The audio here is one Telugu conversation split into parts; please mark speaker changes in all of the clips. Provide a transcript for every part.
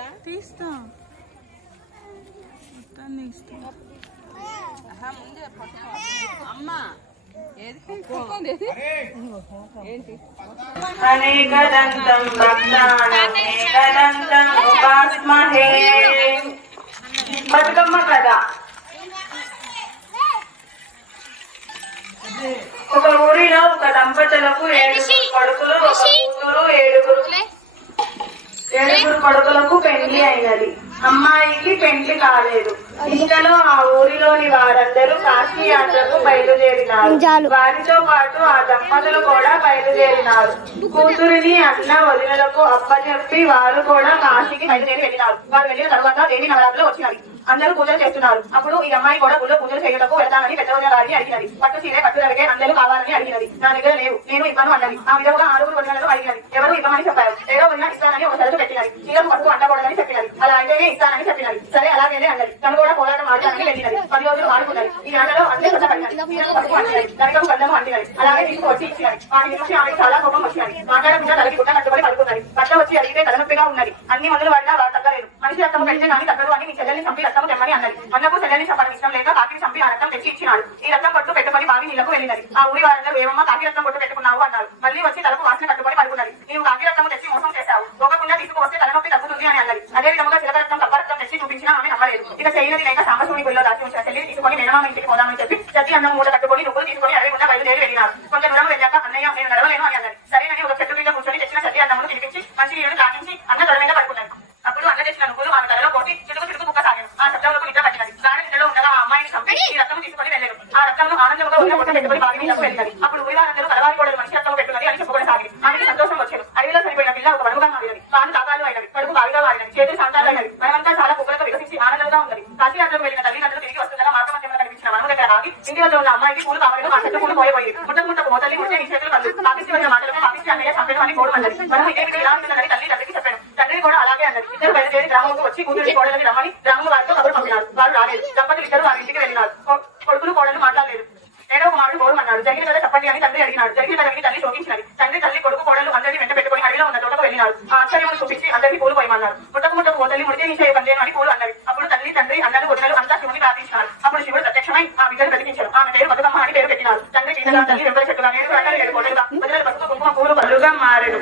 Speaker 1: తీయరా అనేకదంతం భక్తానం ఏకదంతం ఉపాస్మహే. బతుకమ్మ కథ. ఒక ఊరిలో ఒక దంపతులకు ఏడుగురు కొడుకులు ఏడుగురు ఏడుగురు కొడుకులకు పెళ్ళి అయినది. అమ్మాయికి పెళ్ళి కాలేదు. ఇంతలో ఆ ఊరిలోని వారందరూ కాశీ యాత్రకు బయలుదేరినారు వారితో పాటు ఆ దంపతులు కూడా బయలుదేరినారు. కూతురిని అన్న వదినలకు అప్పచెప్పి వారు కూడా కాశీకి బయలుదేరి వెళ్ళినారు. వారు వెళ్ళిన తర్వాత దేవి నవరాత్రులు వచ్చినవి. అందరూ పూజలు చేస్తున్నారు. అప్పుడు ఈ అమ్మాయి కూడా గుళ్ళో పూజలు చేయటకు వెళ్తానని పెద్దవజ గారిని అడిగినది. పట్టు సీరే పట్టు రవికే అందరూ కావాలని అడిగినది. నా దగ్గర లేవు నేను ఇవ్వను అన్నది. ఆ విధంగా ఆరుగురు వదినలను అడిగినది. ఎవరు ఇవ్వమని చెప్పారు. ఏదో ఉన్నా ఇస్తానని ఒక సరుకు పెట్టినది. చీరకు పట్టు అండకూడదని చెప్పినది. అలా అయితేనే ఇస్తానని చెప్పినది. సరే అలాగేనే అన్నది. తను కూడా పోరాటం ఆడటానికి వెళ్ళినది. పది రోజులు ఆడుకున్నది. ఈ ఆటలో అందరూ కష్టపడినది చీరకు పట్టు అంటినది గరికం గంధము అంటినది. అలాగే తీసుకొచ్చి ఇచ్చినది. వాటి నుంచి ఆమె చాలా కోపం వచ్చినది. మాట్లాడకుండా తలకి గుట్ట కట్టుబడి పడుకున్నది. బట్ట వచ్చి అడిగితే తలనొప్పిగా ఉన్నది. అన్ని మందులు వాడినా వాడు తగ్గలేదు. మనిషి రక్తం పెడితే కానీ తగ్గదు అని మీ చెల్లెల్ని చంపి రక్తం తెమ్మని అన్నది. అన్నకు చెల్లెల్ని చంపడం ఇష్టం లేక కాకిని చంపి ఆ రక్తం తెచ్చి ఇచ్చినాడు. ఈ రక్తం కొట్టు పెట్టుకొని బావి నీళ్ళకు వెళ్ళినది. ఆ ఊరి వారందరూ ఏమమ్మా కాకి రక్తం కొట్టు పెట్టుకున్నావు అన్నారు. మళ్ళీ వచ్చి తలకు వాసన కట్టుకొని పడుకున్నది. నీవు కాకి రక్తం తెచ్చి మోసం చేశావు. పోకుండా తీసుకువస్తే తలనొప్పి తగ్గుతుంది అని అన్నది. అదే విధంగా చిలక రక్తం తప్ప రక్తం తెచ్చి చూపించినా ఆమె నమ్మలేదు. ఇక చేయనది లేక సాంబశివుని గుళ్ళో దాచి ఉంచిన చెల్లి తీసుకొని మేనమామ ఇంటికి పోదామని చెప్పి చచ్చి అన్నం మూట కట్టుకొని నువ్వులు తీసుకొని అడవి గుండా బయలుదేరి వెళ్ళినారు. కొంత దూరం వెళ్ళాక అన్నయ్య నేను నడవలేను అని అన్నది. సరేనని ఒక చెట్టు మీద కూర్చొని తెచ్చిన చల్లి అన్నమును తినిపించి మంచి నీళ్ళు తాగించి అన్న తొడ మీద పడుకున్నది అప్పుడు అన్న తెచ్చిన నువ్వులు ఆమె తలలో పోసి చిటుకు చిటుకు కుక్క సాగాను ఆ శబ్దంలో నిద్ర పట్టినది దాని నిద్రలో ఉండగా ఆ అమ్మాయిని చంపి ఈ రక్తం తీసుకొని వెళ్ళారు ఆ రక్తంలో ఆనందంగా ఉన్న ముట్ట నీళ్ళకు వెళ్ళినది అప్పుడు ఊరివారందరూ కలవారి కూడా మనిషి రక్తం పెట్టున్నది అని ఆమెకి సంతోషం వచ్చేది. అడవిలో చనిపోయిన పిల్ల ఒక మారినది. కాను కాకాలు అయినది కడుపు కావిగా మారినది చేతులు శాంతాలు మనమంతా చాలా కుక్కలతో వికసించి ఆనందంగా ఉన్నది. వెళ్ళిన తల్లిదండ్రులు తిరిగి వస్తుండగా మార్గ మధ్యంలో కనిపించిన వనము దగ్గర ఆగి ఇంటి వద్ద ఉన్న అమ్మాయికి పూలు కావాలని ఆ పూలు పోయబోయింది ముట్ట ముట్ట మోతల్లి ముట్టే నీ చేతులు కళ్ళు. వచ్చిన మాటలకు అన్నయ్య చంపేను అని కోడు అన్నది. మనం ఇదే విధంగా ఇలా ఉంటుందని తల్లి తండ్రికి చెప్పాను. తండ్రి కూడా అలాగే అన్నది. ఇద్దరు బయలుదేరి గ్రామంకు వచ్చి కూతురి కోడలని రమ్మని గ్రామం వారితో కబురు పంపినారు. వారు రాలేదు. దంపతులు ఇద్దరు వారి ఇంటికి వెళ్ళినారు. కొడుకులు కోడలు మాట్లాడలేదు. ఏడో ఒక మాట కోరు అన్నాడు జరిగిన కదా చెప్పండి అని తండ్రి అడిగినాడు. జరిగిన కథకి తల్లి శోకించినది తండ్రి తల్లి కొడుకు కోడలు అందరినీ వెంట పెట్టుకుని అడవిలో ఉన్న తోటకు వెళ్ళినాడు. ఆశ్చర్యం చూపించి అందరికీ పూలు పోయమన్నారు. ముట్టకు ముట్టకు ఓ తల్లి ముడితే నీ చేయ పనిలేను అని పూలు అన్నది అప్పుడు తల్లి తండ్రి అన్నలు వదినలు అంతా శివుని ప్రార్థించినారు. అప్పుడు శివుడు ప్రత్యక్షమై ఆ బిడ్డను బ్రతికించారు ఆమె పేరు బతుకమ్మ అని పేరు పెట్టినారు. తండ్రి చీతగా తల్లి వెంపల చెట్టుగా నేను అన్నలు ఏడు కోటలుగా వదినలు పసుపు కుంకుమ పూలు పళ్ళుగా మారాడు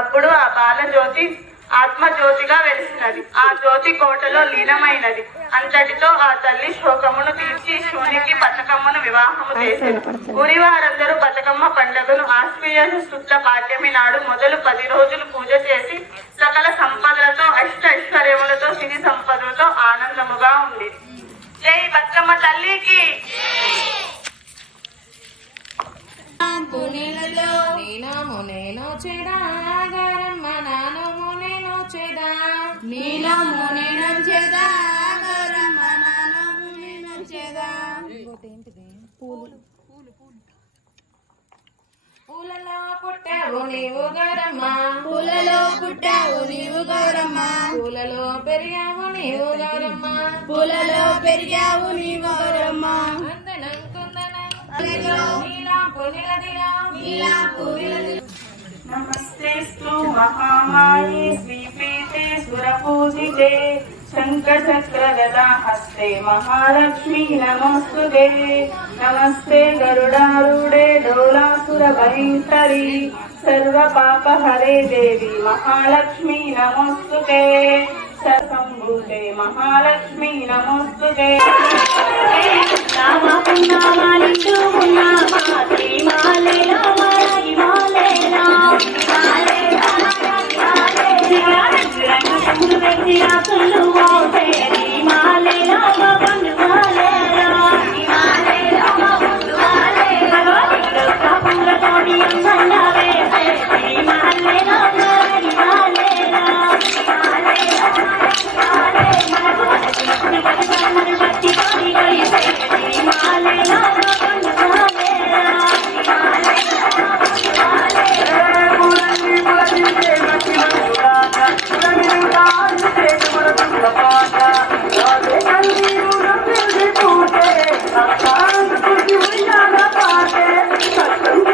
Speaker 1: అప్పుడు ఆ బాల జ్యోతి ఆత్మ జ్యోతిగా వెలిసినది ఆ జ్యోతి కోటలో లీనమైనది. అంతటితో ఆ తల్లి శోకమును తీర్చి శివునికి బతుకమ్మను వివాహము చేసింది. ఊరి వారందరూ బతుకమ్మ పండుగను ఆశ్వీయ శుద్ధ పాడ్యమి నాడు మొదలు పది రోజులు పూజ చేసి సకల సంపదలతో అష్ట ఐశ్వర్యములతో సిరి సంపదలతో ఆనందముగా ఉంది జై బతుకమ్మ తల్లికి!
Speaker 2: నీలము నేను చెడా.
Speaker 3: నీలము నేను చెదా గరమ్మ నానము
Speaker 2: పూలలో పుట్టావు నీవు
Speaker 3: పూలలో పుట్టావు నీవు గౌరమ్మ
Speaker 2: పూలలో పెరిగావు నీవు గౌరమ్మ
Speaker 3: పూలలో పెరిగావు నీవు గౌరమ్మ
Speaker 2: అందనం కుందనం నీలాంపు నిలదిలా
Speaker 3: నీలాంపు
Speaker 1: నమస్తేస్తు మహామాయే శ్రీపీఠే సురపూజితే శంఖచక్రగదా హస్తే మహాలక్ష్మీ నమస్తుతే. నమస్తే గరుడారూఢే డోలాసుర భయంకరి సర్వ పాప హరే దేవి మహాలక్ష్మీ నమస్తుతే. సంభూతే మహాలక్ష్మీ నమస్తుతే. నామ పున్నామాలిందు పున్నామా శ్రీమాలే రామాయి మాలే రామ్ మాలే రామ్ మాలే రామ్ రంగు పెట్టి ఆకులు మాలేనా మాలే
Speaker 4: Thank you.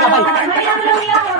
Speaker 4: Давай.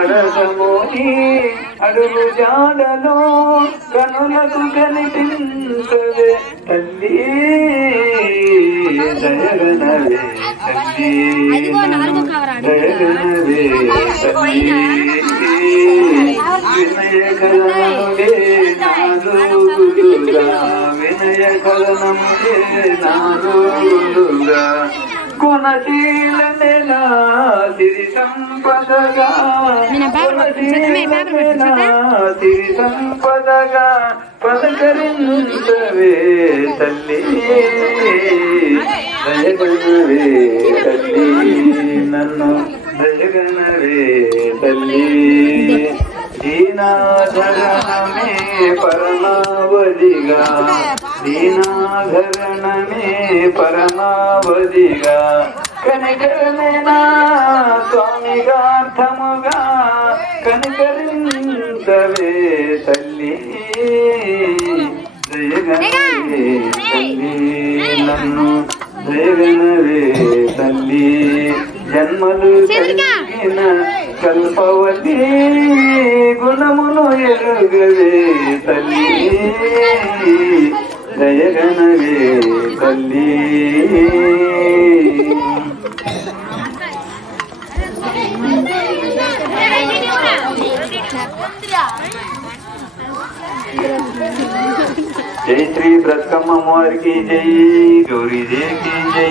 Speaker 4: పడదమోని అడుగు జాడలో కనులకు కనిపించవే తల్లి. జయగనవే తల్లి. జయగనవే తల్లి. వినయ కరణముడే వినయ కరణముడే కొనసీల సిరి సంపదగా. సిరి సంపదగా. పలకరించవే తల్లి. దయగనవే తల్లి. నన్ను దయగనవే తల్లి.
Speaker 5: దీనాధరణమే పరమావధిగా. దీనాధరణమే పరమావధిగా. కనికరమేనా స్వామిగార్థముగా కనికరించవే తల్లి. దయగనవే తల్లి నన్ను దయగనవే తల్లి. జన్మలు కలిగిన కల్పవతి గుణమును ఎరుగవే తల్లి. దయగనవే తల్లి. జై శ్రీ బ్రతకమ్మ వారికి జై గౌరీదేవికి జై.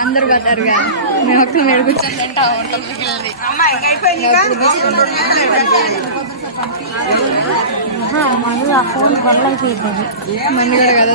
Speaker 4: అందరు పోతారుగా మేము ఒక్క మీద కూర్చొని తింటా ఉంటాం మిగిలింది
Speaker 6: మను ఆ ఫోన్ గొల్లైపోయింది
Speaker 4: మంది కూడా కదా.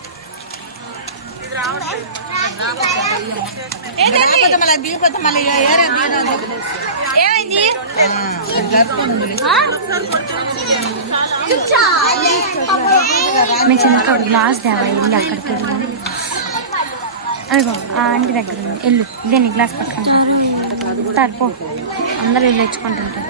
Speaker 6: అది
Speaker 4: ఏమైంది
Speaker 6: మీ చిన్నకి ఒక గ్లాస్ తేవా వెళ్ళి అక్కడికి వెళ్ళి. అదిగో ఆ ఆంటీ దగ్గర ఉంది. వెళ్ళు ఇదే గ్లాస్ పక్కన. ఇస్తారు అందరూ వెళ్ళి తెచ్చుకుంటుంటారు.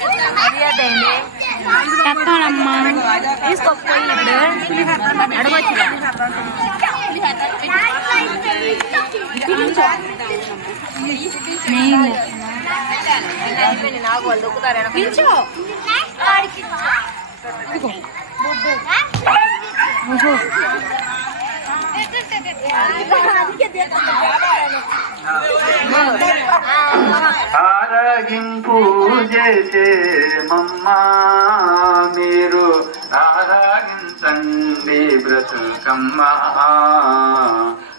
Speaker 6: నేను తెచ్చిస్తాను చెప్తానమ్మా నేను ఓహో
Speaker 5: ఆరగింపు చేసే మమ్మా మీరు ఆరాగించండి బ్రతుకమ్మా.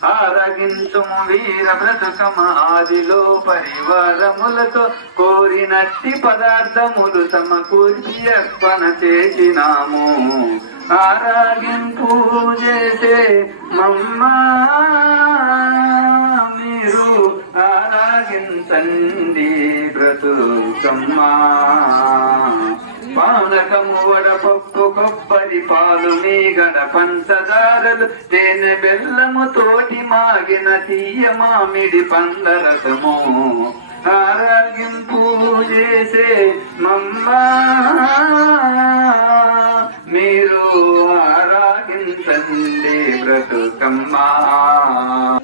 Speaker 5: ఆరగించు వీర బ్రతుకమ్మ ఆదిలో పరివారములతో కోరినట్టి పదార్థములు సమకూర్చి అర్పణ చేసినాము. ఆరాగింపు చేసే మమ్మా మీరు ఆరాగించండి బ్రతుకమ్మా పానకము వడపప్పు కొబ్బరి పాలు మీగడ పంచదారలు తేనె బెల్లము తోటి మాగిన తీయ మామిడి పందరసము. ఆరాగింపు చేసే మమ్మా. మీరు ఆరాగించండి బ్రతుకమ్మా.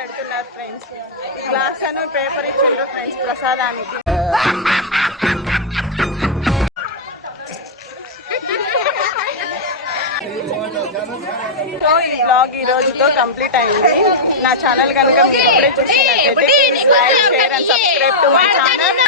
Speaker 7: పెడుతున్నారు ఫ్రెండ్స్ గ్లాస్ అని పేపర్ ఇచ్చిండ్రు ఫ్రెండ్స్ ప్రసాదానికి.
Speaker 8: సో ఈ బ్లాగ్ ఈ రోజుతో కంప్లీట్ అయింది. నా ఛానల్ కనుక మీరు ఇప్పుడే చూసినట్లయితే please like share and subscribe to my channel